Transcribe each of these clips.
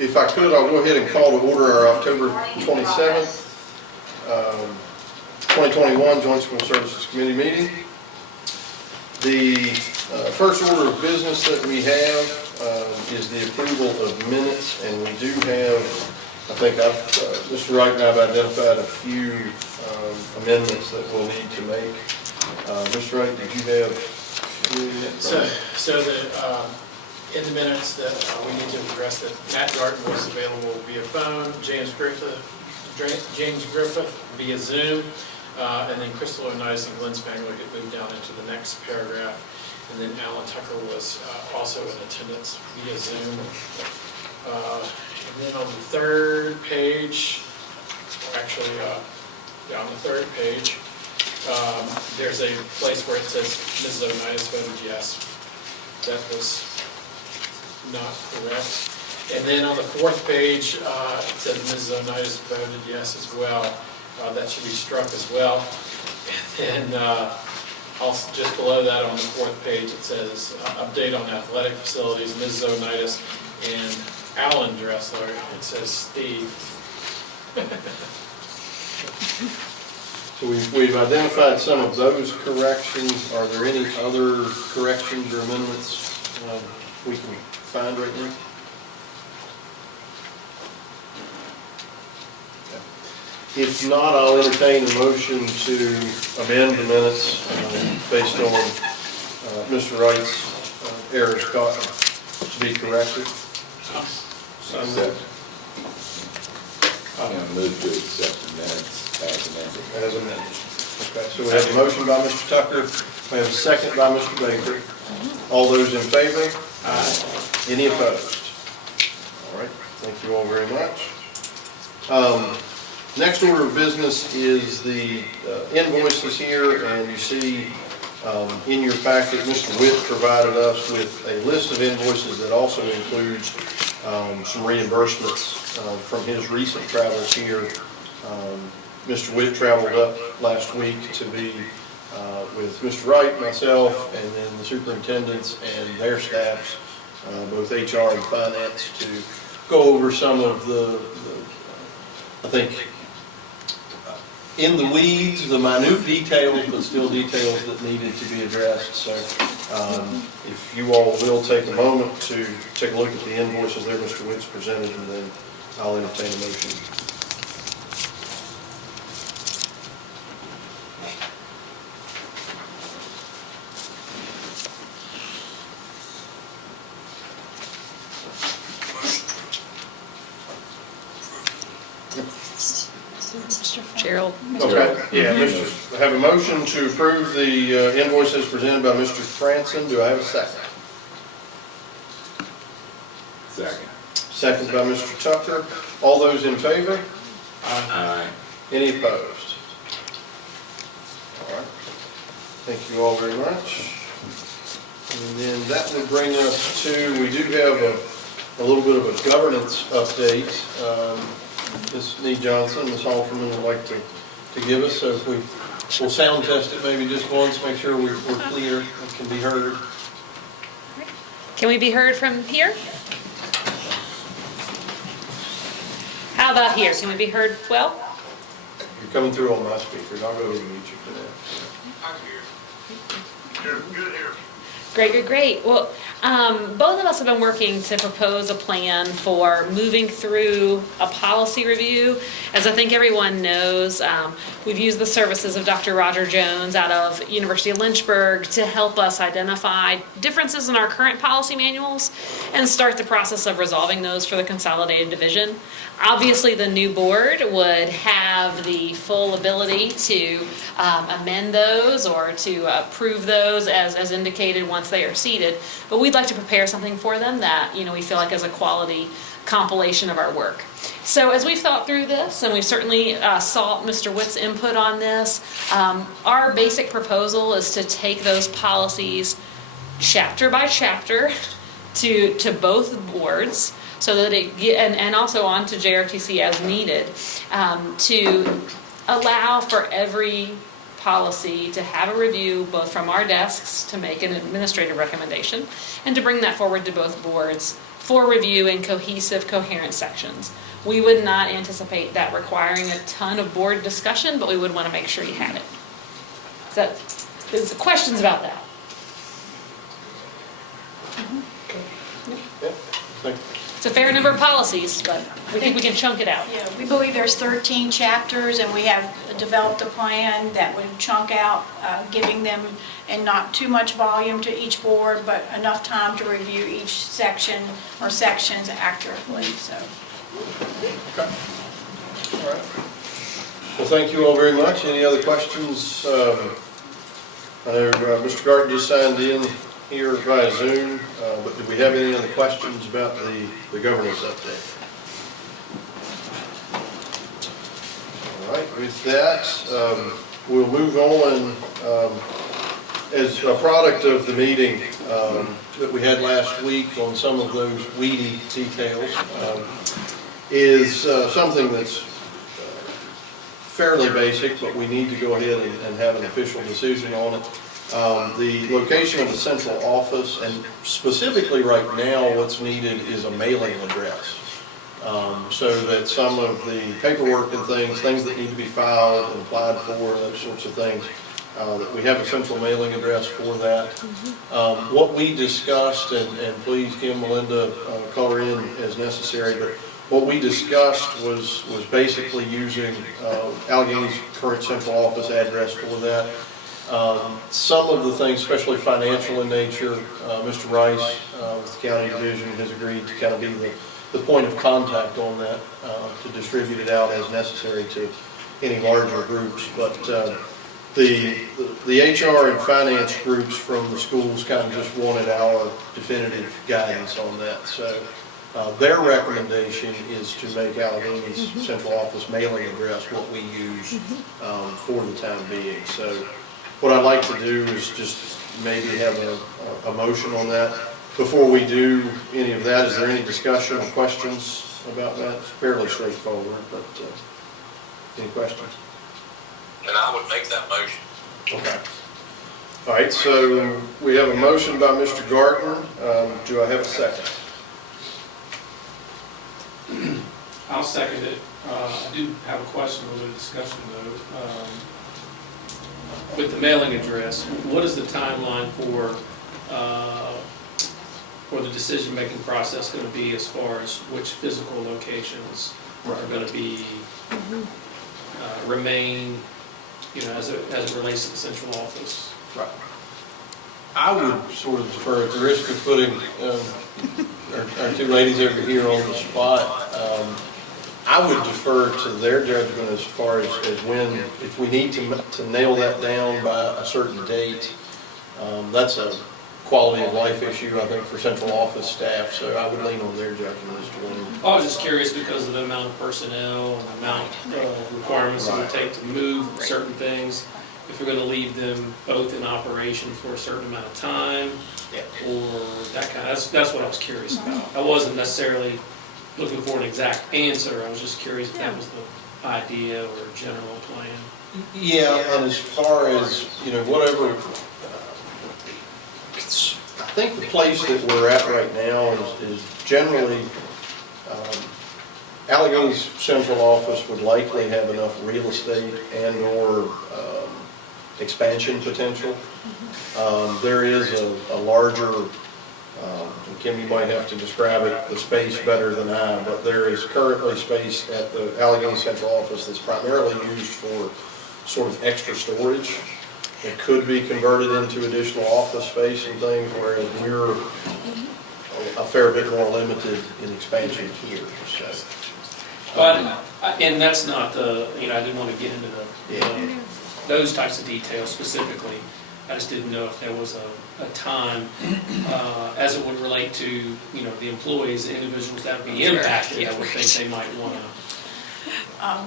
If I could, I'll go ahead and call to order our October 27th, 2021 Joint School Services Committee meeting. The first order of business that we have is the approval of minutes, and we do have, I think Mr. Wright and I have identified a few amendments that we'll need to make. Mr. Wright, did you have any? So in the minutes that we need to address that Matt Garten was available via phone, James Griffith via Zoom, and then Crystal O'Nice and Glenn Spangler get moved down into the next paragraph, and then Alan Tucker was also in attendance via Zoom. And then on the third page, actually, on the third page, there's a place where it says Mrs. O'Nice voted yes. That was not correct. And then on the fourth page, it says Mrs. O'Nice voted yes as well. That should be struck as well. And also just below that on the fourth page, it says update on athletic facilities, Mrs. O'Nice and Alan Dressler. It says Steve. So we've identified some of those corrections. Are there any other corrections or amendments we can find right now? If not, I'll entertain a motion to amend the minutes based on Mr. Wright's errors to be corrected. I'm going to move to accept the minutes as amended. As amended. Okay, so we have a motion by Mr. Tucker. We have a second by Mr. Baker. All those in favor? Aye. Any opposed? All right, thank you all very much. Next order of business is the invoices here, and you see in your packet, Mr. Witt provided us with a list of invoices that also includes some reimbursements from his recent travels here. Mr. Witt traveled up last week to be with Mr. Wright, myself, and then the superintendents and their staffs, both HR and finance, to go over some of the I think, in the weeds, the minute details, but still details that needed to be addressed. So if you all will take a moment to take a look at the invoices there Mr. Witt's presented, and then I'll entertain a motion. Gerald. Okay, yeah, I have a motion to approve the invoices presented by Mr. Franson. Do I have a second? Second. Second by Mr. Tucker. All those in favor? Aye. Any opposed? All right. Thank you all very much. And then that would bring us to, we do have a little bit of a governance update. Ms. Nee Johnson, Ms. Halterman would like to give us, so if we'll sound test it maybe just once, make sure we're clear and can be heard. Can we be heard from here? How about here? Can we be heard well? You're coming through on my speakers. I'll go over and mute you for that. I'm here. Good here. Great. Well, both of us have been working to propose a plan for moving through a policy review. As I think everyone knows, we've used the services of Dr. Roger Jones out of University of Lynchburg to help us identify differences in our current policy manuals and start the process of resolving those for the consolidated division. Obviously, the new board would have the full ability to amend those or to approve those as indicated once they are seated. But we'd like to prepare something for them that we feel like is a quality compilation of our work. So as we've thought through this, and we've certainly sought Mr. Witt's input on this, our basic proposal is to take those policies chapter by chapter to both boards, so that and also on to JRTC as needed, to allow for every policy to have a review both from our desks to make an administrative recommendation and to bring that forward to both boards for review in cohesive, coherent sections. We would not anticipate that requiring a ton of board discussion, but we would want to make sure you had it. So, there's questions about that? Yeah, thank you. It's a fair number of policies, but we think we can chunk it out. Yeah, we believe there's 13 chapters, and we have developed a plan that would chunk out, giving them, and not too much volume to each board, but enough time to review each section or sections accurately, so. Okay. All right. Well, thank you all very much. Any other questions? I know Mr. Garten just signed in here via Zoom, but do we have any other questions about the governance update? All right, with that, we'll move on. As a product of the meeting that we had last week on some of those weedy details, is something that's fairly basic, but we need to go ahead and have an official decision on it. The location of the central office, and specifically right now what's needed is a mailing address. So that some of the paperwork and things that need to be filed and applied for, those sorts of things, that we have a central mailing address for that. What we discussed, and please Kim, Melinda, color in as necessary, but what we discussed was basically using Allegheny's current central office address for that. Some of the things, especially financial in nature, Mr. Rice with the county division has agreed to kind of be the point of contact on that, to distribute it out as necessary to any larger groups. But the HR and finance groups from the schools kind of just wanted our definitive guidance on that. So their recommendation is to make Allegheny's central office mailing address what we use for the time being. So what I'd like to do is just maybe have a motion on that. Before we do any of that, is there any discussion or questions about that? It's fairly straightforward, but any questions? And I would make that motion. Okay. All right, so we have a motion by Mr. Garten. Do I have a second? I'll second it. I do have a question, a little discussion though. With the mailing address, what is the timeline for the decision-making process going to be as far as which physical locations are going to be, remain, as it relates to the central office? Right. I would sort of defer at the risk of putting our two ladies over here on the spot. I would defer to their judgment as far as when, if we need to nail that down by a certain date. That's a quality of life issue, I think, for central office staff, so I would lean on their judgment as to when. I was just curious because of the amount of personnel and the amount of requirements it would take to move certain things. If we're going to leave them both in operation for a certain amount of time, or that kind of, that's what I was curious about. I wasn't necessarily looking for an exact answer. I was just curious if that was the idea or general plan. Yeah, and as far as, whatever, I think the place that we're at right now is generally, Allegheny's central office would likely have enough real estate and or expansion potential. There is a larger, Kim, you might have to describe it, the space better than I, but there is currently space at the Allegheny central office that's primarily used for sort of extra storage. It could be converted into additional office space and things, whereas we're a fair bit more limited in expansion here. So, But, and that's not the, I didn't want to get into those types of details specifically. I just didn't know if there was a time, as it would relate to, the employees, the individuals that would be impacted. I would think they might want to.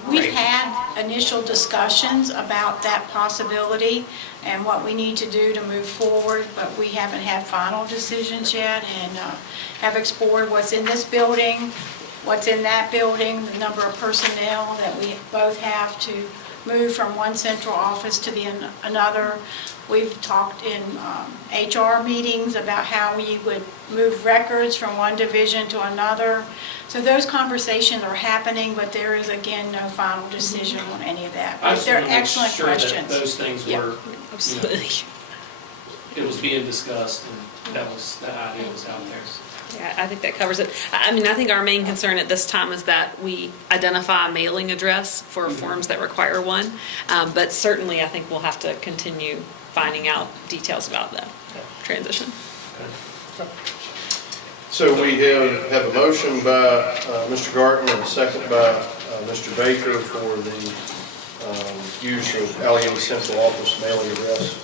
We've had initial discussions about that possibility and what we need to do to move forward, but we haven't had final decisions yet, and have explored what's in this building, what's in that building, the number of personnel that we both have to moved from one central office to another. We've talked in HR meetings about how we would move records from one division to another. So those conversations are happening, but there is, again, no final decision on any of that. I But just they're want to make excellent sure that questions. those things Yeah. were, Absolutely. it was being discussed and that idea was out there. Yeah, I think that covers it. I mean, I think our main concern at this time is that we identify a mailing address for forms that require one. But certainly, I think we'll have to continue finding out details about the transition. So we have a motion by Mr. Garton and a second by Mr. Baker for the use of Allegheny Central Office mailing address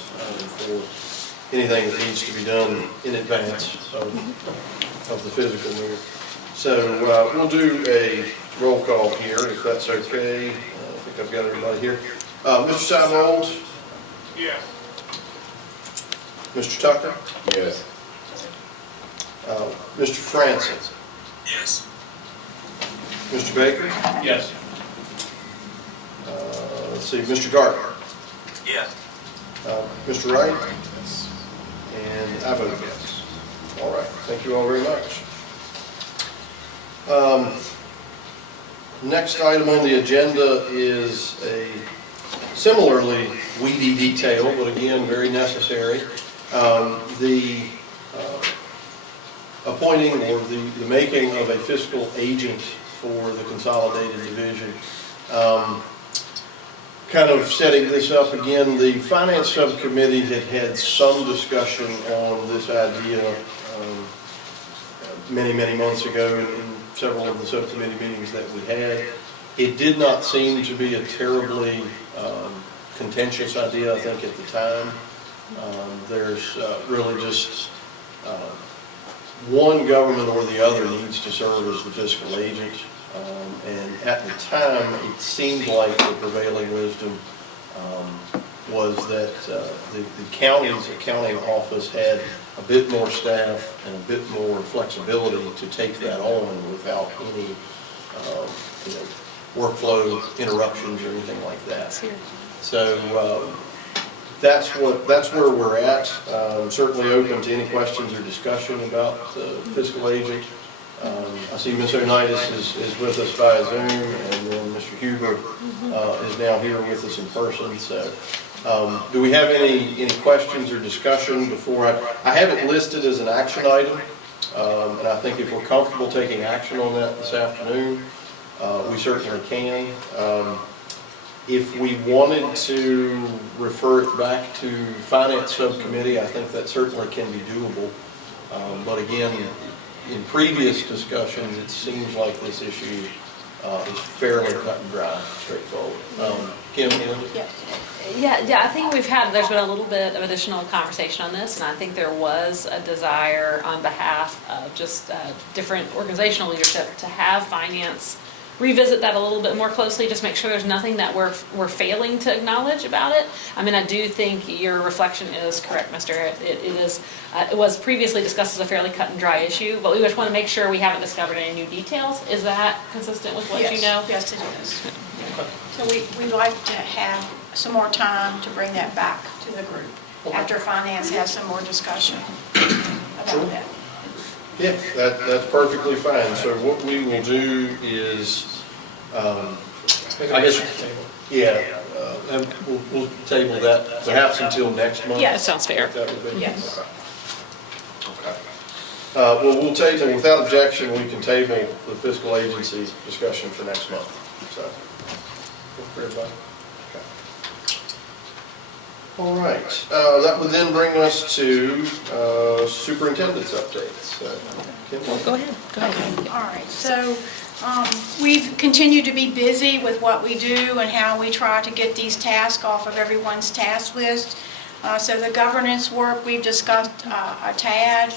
for anything that needs to be done in advance of the physical move. So we'll do a roll call here, if that's okay. I think I've got everybody here. Mr. Sibold? Yes. Mr. Tucker? Yes. Mr. Francis? Yes. Mr. Baker? Yes. Let's see, Mr. Garton? Yes. Mr. Wright? And I vote yes. All right, thank you all very much. Next item on the agenda is a similarly weedy detail, but again, very necessary. The appointing or the making of a fiscal agent for the consolidated division. Kind of setting this up again, the Finance Subcommittee had some discussion on this idea many months ago in several of the subcommittee meetings that we had. It did not seem to be a terribly contentious idea, I think, at the time. There's really just one government or the other needs to serve as the fiscal agent. And at the time, it seemed like the prevailing wisdom was that the county's accounting office had a bit more staff and a bit more flexibility to take that on without any workflow interruptions or anything like that. So that's where we're at. Certainly open to any questions or discussion about the fiscal agent. I see Ms. Onitis is with us via Zoom, and then Mr. Huber is now here with us in person. So do we have any questions or discussion before I have it listed as an action item, and I think if we're comfortable taking action on that this afternoon, we certainly can. If we wanted to refer it back to Finance Subcommittee, I think that certainly can be doable. But again, in previous discussions, it seems like this issue is fairly cut and dry, straightforward. Kim? Yes. Yeah, I think there's been a little bit of additional conversation on this, and I think there was a desire on behalf of just different organizational leadership to have finance revisit that a little bit more closely, just make sure there's nothing that we're failing to acknowledge about it. I mean, I do think your reflection is correct, Mr. It was previously discussed as a fairly cut and dry issue, but we just want to make sure we haven't discovered any new details. Is that consistent with what you know? Yes, it is. So we'd like to have some more time to bring that back to the group after finance has some more discussion about that. Yeah, that's perfectly fine. So what we will do is, I guess, yeah, and we'll table that perhaps until next month. Yeah, that sounds fair. That would be? Yes. Okay. Well, we'll table, without objection, we can table the fiscal agency discussion for next month. So, good for everybody? Okay. All right. That would then bring us to Superintendents Updates. Kim? Go ahead. Okay, all right. So we've continued to be busy with what we do and how we try to get these tasks off of everyone's task list. So the governance work, we've discussed a tad.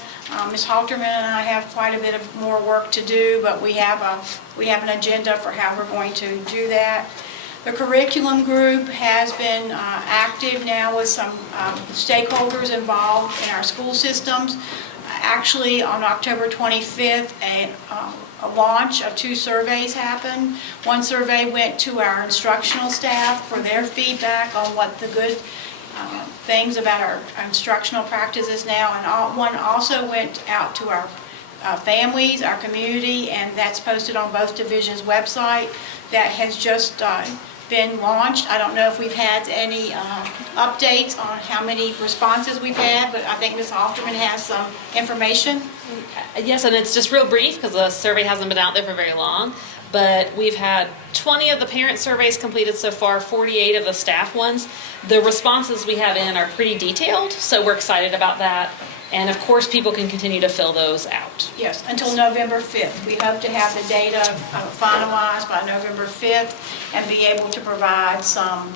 Ms. Halterman and I have quite a bit of more work to do, but we have an agenda for how we're going to do that. The curriculum group has been active now with some stakeholders involved in our school systems. Actually, on October 25th, a a launch of 2 surveys happened. One survey went to our instructional staff for their feedback on what the good things about our instructional practices now, and one also went out to our families, our community, and that's posted on both divisions' website. That has just been launched. I don't know if we've had any updates on how many responses we've had, but I think Ms. Halterman has some information. Yes, and it's just real brief because the survey hasn't been out there for very long. But we've had 20 of the parent surveys completed so far, 48 of the staff ones. The responses we have in are pretty detailed, so we're excited about that. And of course, people can continue to fill those out. Yes, until November 5th. We hope to have the data finalized by November 5th and be able to provide some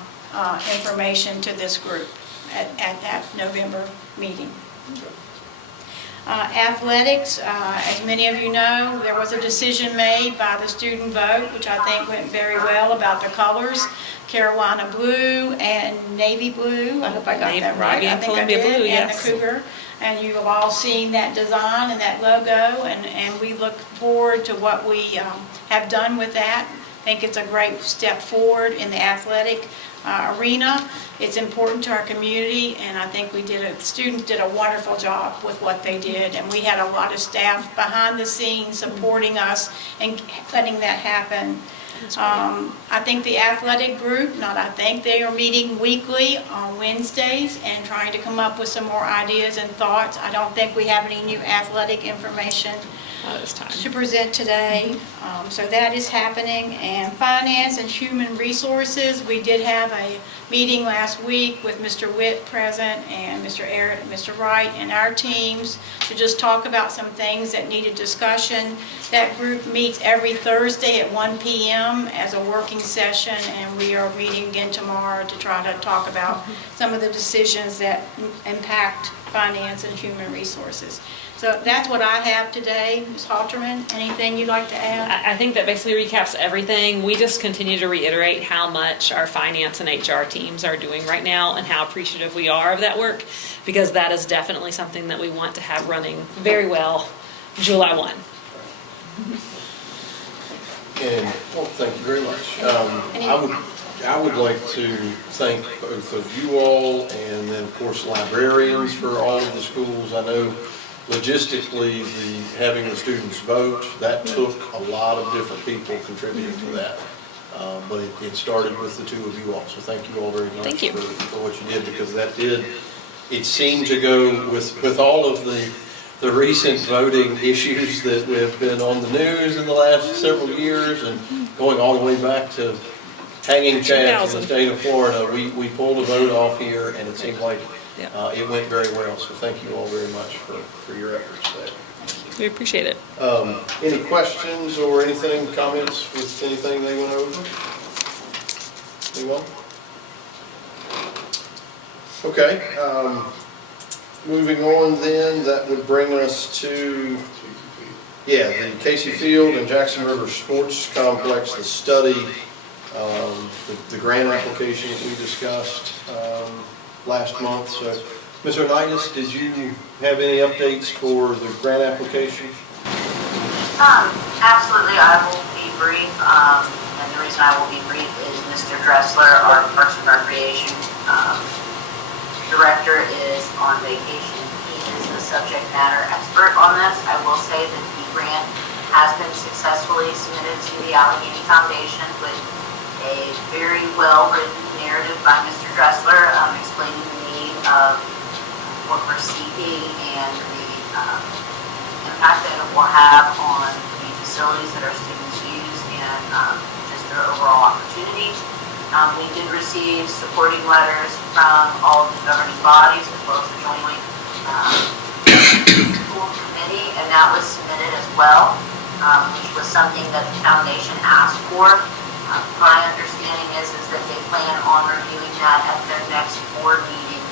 information to this group at that November meeting. Athletics, as many of you know, there was a decision made by the student vote, which I think went very well, about the colors, Carolina blue and navy blue. I hope I got that right. Navy and Columbia blue, And yes. the cougar. And you have all seen that design and that logo, and we look forward to what we have done with that. I think it's a great step forward in the athletic arena. It's important to our community, and I think students did a wonderful job with what they did, and we had a lot of staff behind the scenes supporting us and letting that happen. I think the athletic group, they are meeting weekly on Wednesdays and trying to come up with some more ideas and thoughts. I don't think we have any new athletic information This time. to present today. So that is happening. And finance and human resources, we did have a meeting last week with Mr. Witt present and Mr. Eric, Mr. Wright, and our teams to just talk about some things that needed discussion. That group meets every Thursday at 1 p.m. as a working session, and we are meeting again tomorrow to try to talk about some of the decisions that impact finance and human resources. So that's what I have today. Ms. Halterman, anything you'd like to add? I think that basically recaps everything. We just continue to reiterate how much our finance and HR teams are doing right now and how appreciative we are of that work, because that is definitely something that we want to have running very well July 1. And, well, thank you very much. I would like to thank both of you all and then, of course, librarians for all of the schools. I know logistically, having the students vote, that took a lot of different people contributing to that. But it started with the two of you all, so thank you all very much. Thank you. For what you did, because it seemed to go with all of the recent voting issues that have been on the news in the last several years and going all the way back to hanging chads in the state of Florida. We pulled a vote off here, and it seemed like it went very well. So thank you all very much for your efforts there. We appreciate it. Any questions or anything, comments with anything they went over? Anyone? Okay. Moving on then, that would bring us to, the Casey Field and Jackson River Sports Complex, the study, the grant application that we discussed last month. So, Ms. Onitis, did you have any updates for the grant application? Absolutely, I will be brief. And the reason I will be brief is Mr. Dressler, our Parks and Recreation Director, is on vacation. He is the subject matter expert on this. I will say that the grant has been successfully submitted to the Allegheny Foundation with a very well-written narrative by Mr. Dressler explaining the need of what we're seeking and the impact that it will have on the facilities that our students use and just their overall opportunity. We did receive supporting letters from all of the governing bodies as well as the jointly school committee, and that was submitted as well, which was something that the foundation asked for. My understanding is that they plan on reviewing that at their next board meeting,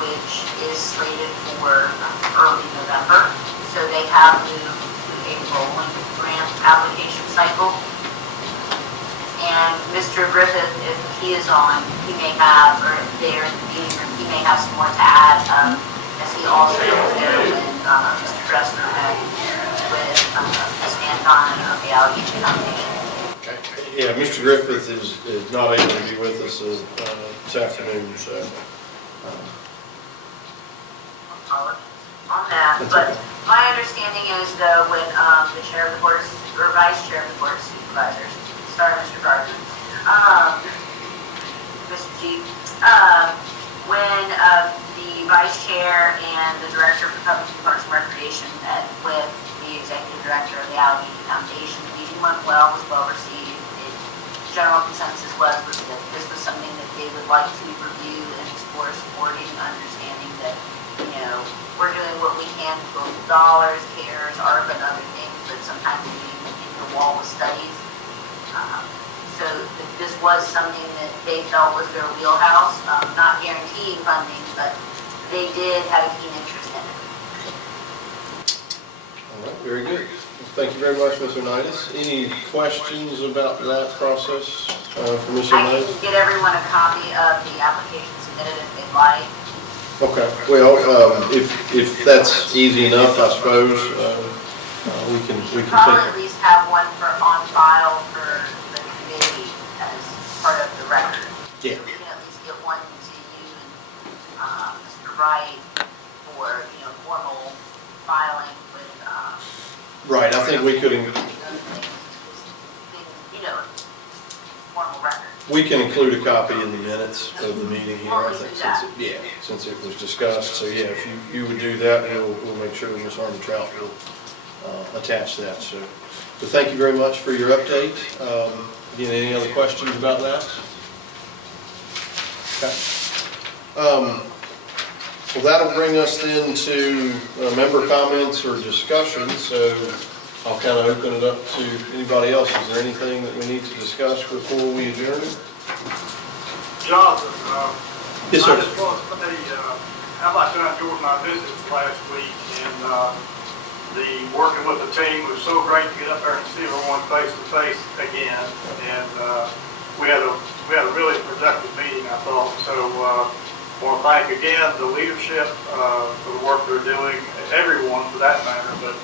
which is slated for early November. So they have moved to a rolling grant application cycle. And Mr. Griffith, if he is on, he may have, or there in the meeting room, he may have some more to add, as he also was there when Mr. Dressler met with Ms. Van time of the Allegheny Foundation. Yeah, Mr. Griffith is not able to be with us this afternoon, so. On that, but my understanding is though, when the chair of the board, or vice chair of the board of supervisors, sorry, Mr. Gardner, Mr. Chief, when the vice chair and the director of the Covington Parks and Recreation met with the executive director of the Allegheny Foundation, the meeting went well, was well received. The general consensus was that this was something that they would like to review and explore supporting, understanding that, you know, we're doing what we can with dollars, CARES, ARPA, and other things, but sometimes we need to hit the wall with studies. So this was something that they felt was their wheelhouse, not guaranteeing funding, but they did have a keen interest in it. All right, very good. Thank you very much, Mr. Unitas. Any questions about that process for Mr. I Unitas? can get everyone a copy of the application submitted if they'd like. Okay, well, if that's easy enough, I suppose, we can Probably take. at least have one on file for the committee as part of the record. Yeah. We can at least get one to you and Mr. Wright for, you know, formal filing with, Right, I think we could, you know, formal record. we can include a copy in the minutes of the meeting here, I think, since it was discussed. So, yeah, if you would do that, we'll make sure that Ms. Armentrout will attach that. So, but thank you very much for your update. Again, any other questions about that? Okay. Well, that'll bring us then to member comments or discussion. So I'll kind of open it up to anybody else. Is there anything that we need to discuss before we adjourn? Jonathan, Yes, sir. I just want to say, how about I enjoyed my visit last week, and the working with the team was so great to get up there and see everyone face to face again, and we had a really productive meeting, I thought. So I want to thank again the leadership for the work they're doing, everyone for that matter, but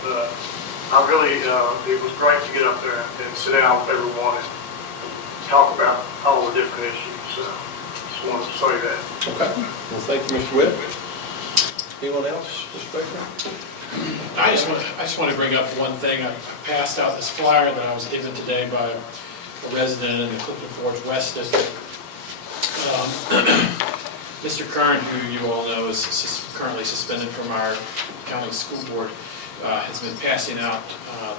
I really, it was great to get up there and sit down with everyone and talk about all the different issues. So just wanted to say that. Okay. Well, thank you, Mr. Witt. Anyone else, Mr. Baker? I just want to bring up one thing. I passed out this flyer that I was given today by a resident in the Clifton Forge West District. Mr. Kern, who you all know is currently suspended from our county school board, has been passing out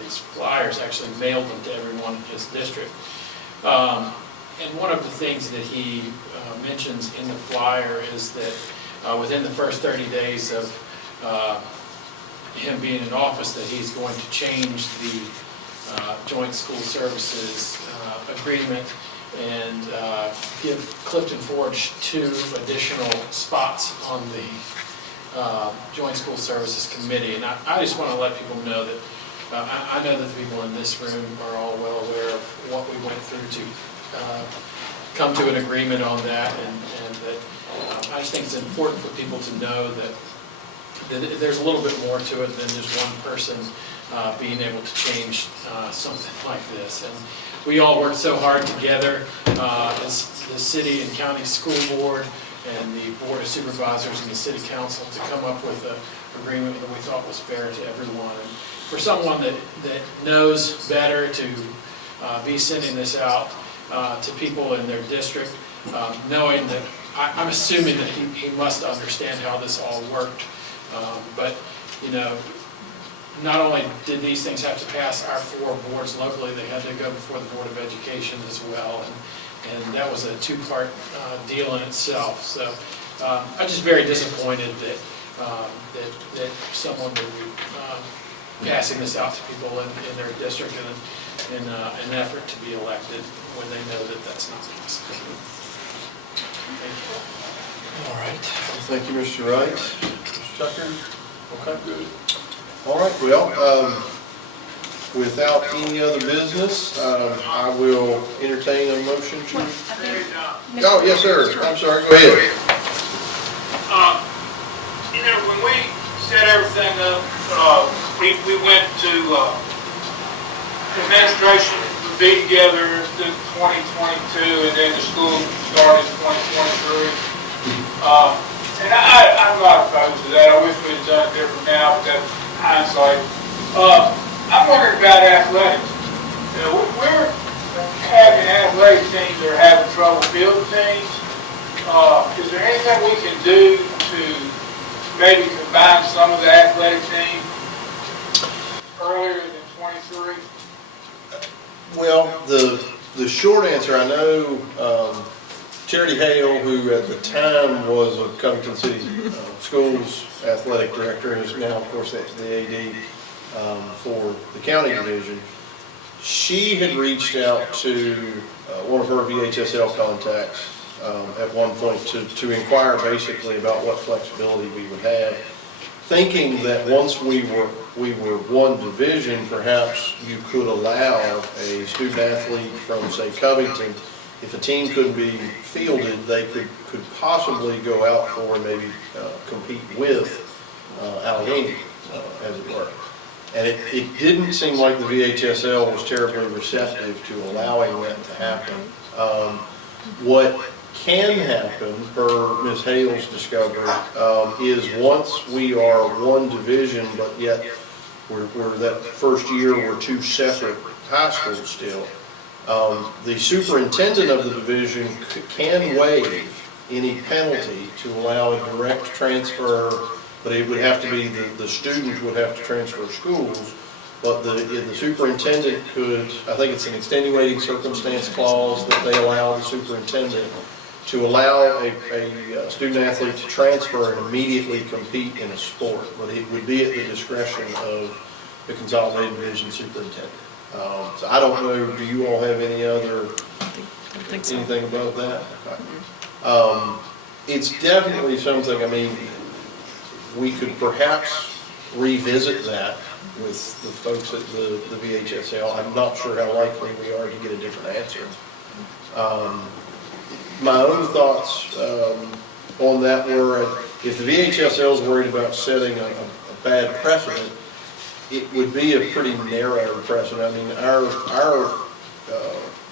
these flyers, actually mailed them to everyone in his district. And one of the things that he mentions in the flyer is that within the first 30 days of him being in office, that he's going to change the joint school services agreement and give Clifton Forge 2 additional spots on the Joint School Services Committee. And I just want to let people know that I know that the people in this room are all well aware of what we went through to come to an agreement on that, and that I just think it's important for people to know that there's a little bit more to it than just one person being able to change something like this. And we all worked so hard together as the city and county school board and the board of supervisors and the city council to come up with an agreement that we thought was fair to everyone. And for someone that knows better to be sending this out to people in their district, knowing that I'm assuming that he must understand how this all worked. But, you know, not only did these things have to pass our 4 boards locally, they had to go before the Board of Education as well. And that was a 2-part deal in itself. So I'm just very disappointed that someone would be passing this out to people in their district in an effort to be elected when they know that that's not possible. Thank you. All right. Thank you, Mr. Wright. Mr. Tucker? Okay. Good. All right. Well, without any other business, I will entertain a motion to... Oh, yes, sir. I'm sorry. Go ahead. You know, when we set everything up, we went to administration would be together in 2022, and then the school started in 2023. And I'm not opposed to that. I wish we'd done it different now, but that's hindsight. I'm wondering about athletics. You know, we're having athletic teams that are having trouble fielding teams. Is there anything we can do to maybe combine some of the athletic teams earlier than 23? Well, the short answer, I know Charity Hale, who at the time was a Covington City Schools athletic director, and is now, of course, the AD for the county division, she had reached out to one of her VHSL contacts at one point to inquire basically about what flexibility we would have, thinking that once we were one division, perhaps you could allow a student athlete from, say, Covington, if a team couldn't be fielded, they could possibly go out for and maybe compete with Allegheny, as it were. And it didn't seem like the VHSL was terribly receptive to allowing that to happen. What can happen, per Ms. Hale's discovery, is once we are one division, but yet we're that first year we're two separate high schools still, the superintendent of the division can waive any penalty to allow a direct transfer, but it would have to be the student would have to transfer schools, but the superintendent could, I think it's an extenuating circumstance clause that they allow the superintendent to allow a student athlete to transfer and immediately compete in a sport, but it would be at the discretion of the consolidated division superintendent. So I don't know, do you all have any other, anything above that? Okay. It's definitely something, I mean, we could perhaps revisit that with the folks at the VHSL. I'm not sure how likely we are to get a different answer. My own thoughts on that were, if the VHSL is worried about setting a bad precedent, it would be a pretty narrow precedent. I mean, our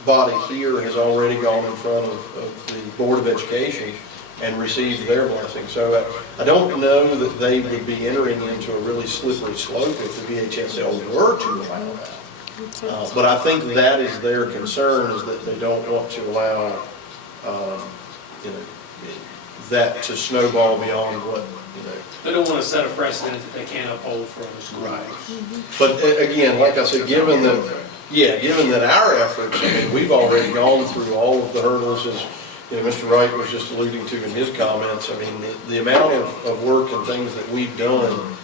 body here has already gone in front of the Board of Education and received their blessing. So I don't know that they would be entering into a really slippery slope if the VHSL were to allow that. But I think that is their concern, is that they don't want to allow that to snowball beyond what, They don't want to set a precedent that they can't uphold for other schools. Right. But again, like I said, given that our efforts, I mean, we've already gone through all of the hurdles, as Mr. Wright was just alluding to in his comments. I mean, the amount of work and things that we've done,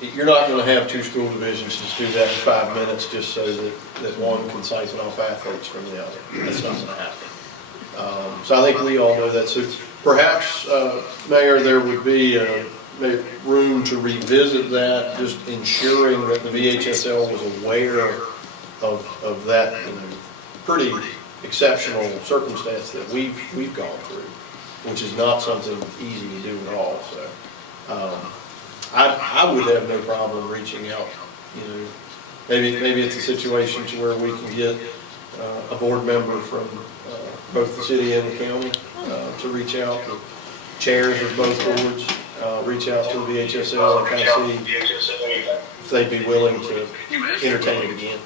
you're not going to have two school divisions just do that in 5 minutes just so that one can siphon off athletes from the other. That's not going to happen. So I think we all know that. So perhaps, Mayor, there would be room to revisit that, just ensuring that the VHSL was aware of that pretty exceptional circumstance that we've gone through, which is not something easy to do at all. So I would have no problem reaching out. Maybe it's a situation to where we can get a board member from both the city and the county to reach out. The chairs of both boards reach out to the VHSL and kind of see if they'd be willing to entertain it again.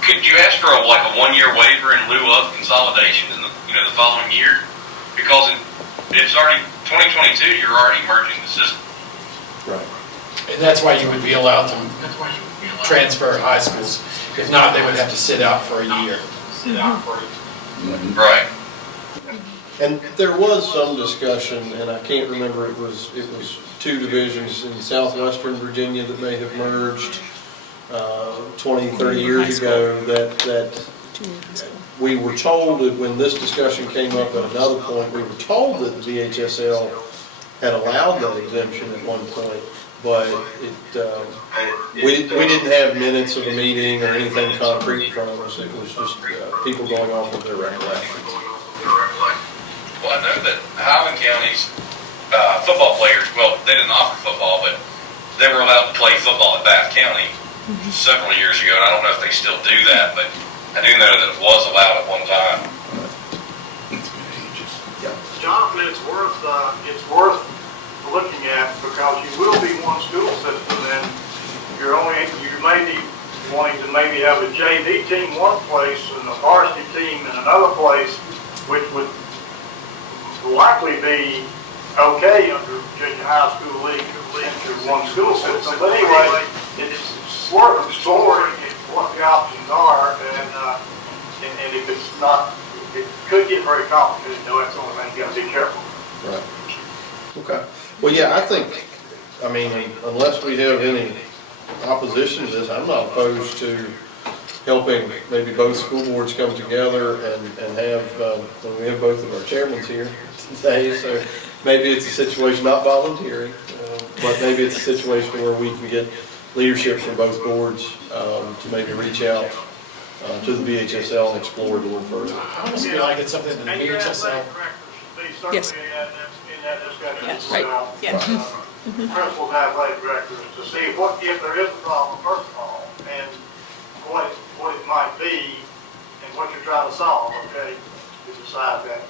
Could you ask for a 1-year waiver in lieu of consolidation in the following year? Because it's already 2022, you're already merging the system. Right. And that's why you would be allowed to transfer high schools. If not, they would have to sit out for a year. Right. And there was some discussion, and I can't remember, it was two divisions in southwestern Virginia that may have merged 20, 30 years ago, that we were told that when this discussion came up at another point, we were told that the VHSL had allowed that exemption at one point, but we didn't have minutes of a meeting or anything concrete in front of us. It was just people going off with their recollections. Well, I know that Highland County's football players, well, they didn't offer football, but they were allowed to play football at Bath County several years ago, and I don't know if they still do that, but I do know that it was allowed at one time. Jonathan, it's worth looking at because you will be one school system and you may be wanting to maybe have a JV team one place and a varsity team in another place, which would likely be okay under junior high school league into one school system. But anyway, it's worth exploring what the options are and if it's not, it could get very complicated, though, that's the only thing you gotta be careful. Right. Okay. Well, yeah, I think, I mean, unless we have any opposition to this, I'm not opposed to helping maybe both school boards come together and have, well, we have both of our chairmen here today, so maybe it's a situation, not volunteering, but maybe it's a situation where we can get leadership from both boards to maybe reach out to the VHSL and explore it a little further. I almost feel like it's something that the And your VHSL, athletic directors should be Yes. certainly in that discussion Yes. as Right. well. Yes. Principals and athletic directors to see if there is a problem, first of all, and what it might be and what you're trying to solve, okay, to decide that.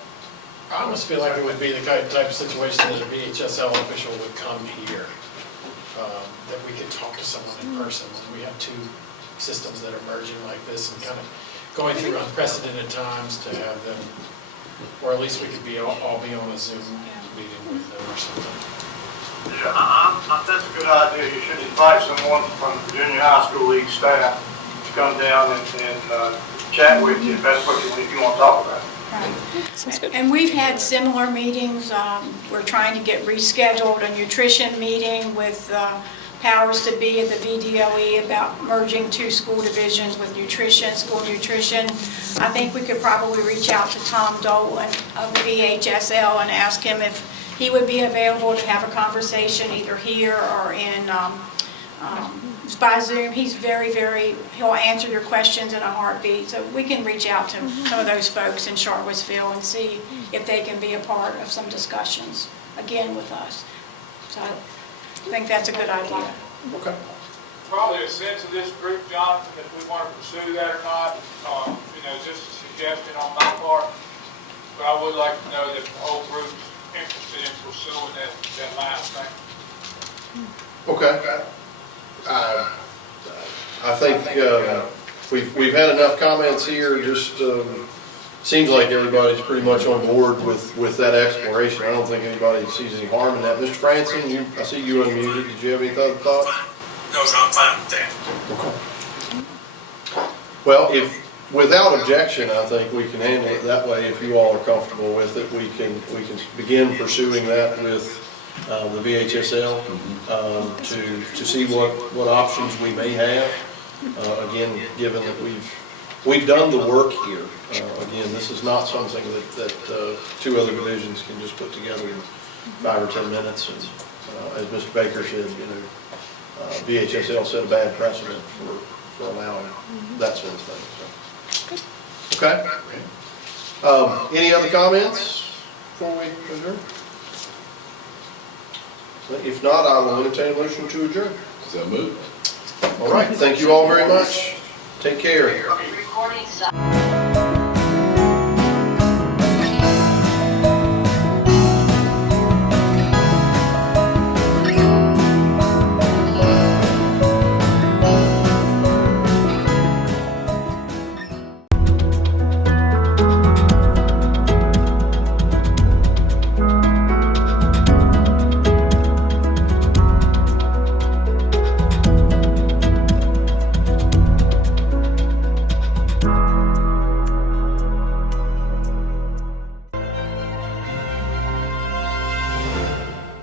I almost feel like it would be the type of situation that a VHSL official would come here, that we could talk to someone in person when we have two systems that are merging like this and kind of going through unprecedented times to have them, or at least we could be all be on a Zoom meeting with them or something. Yeah, that's a good idea. You should invite someone from the junior high school league staff to come down and chat with you if that's what you want to talk about. Right. And we've had similar meetings. We're trying to get rescheduled a nutrition meeting with powers to be at the VDOE about merging two school divisions with nutrition, school nutrition. I think we could probably reach out to Tom Dolan of the VHSL and ask him if he would be available to have a conversation either here or in by Zoom. He's he'll answer your questions in a heartbeat. So we can reach out to some of those folks in Charlottesville and see if they can be a part of some discussions, again, with us. So I think that's a good idea. Okay. Probably a sense of this group, Jonathan, if we want to pursue that or not, just a suggestion on my part. But I would like to know that the whole group's interested in pursuing that line of thing. Okay. I think we've had enough comments here. Just seems like everybody's pretty much on board with that exploration. I don't think anybody sees any harm in that. Mr. Franson, I see you unmuted. Did you have any other thoughts? No, I'm fine with that. Okay. Well, without objection, I think we can handle it that way. If you all are comfortable with it, we can begin pursuing that with the VHSL to see what options we may have. Again, given that we've done the work here. Again, this is not something that two other divisions can just put together in 5 or 10 minutes. And as Mr. Baker said, VHSL set a bad precedent for allowing that sort of thing. So. Okay. Any other comments before we adjourn? If not, I will entertain a motion to adjourn. So moved. All right. Thank you all very much. Take care. Recording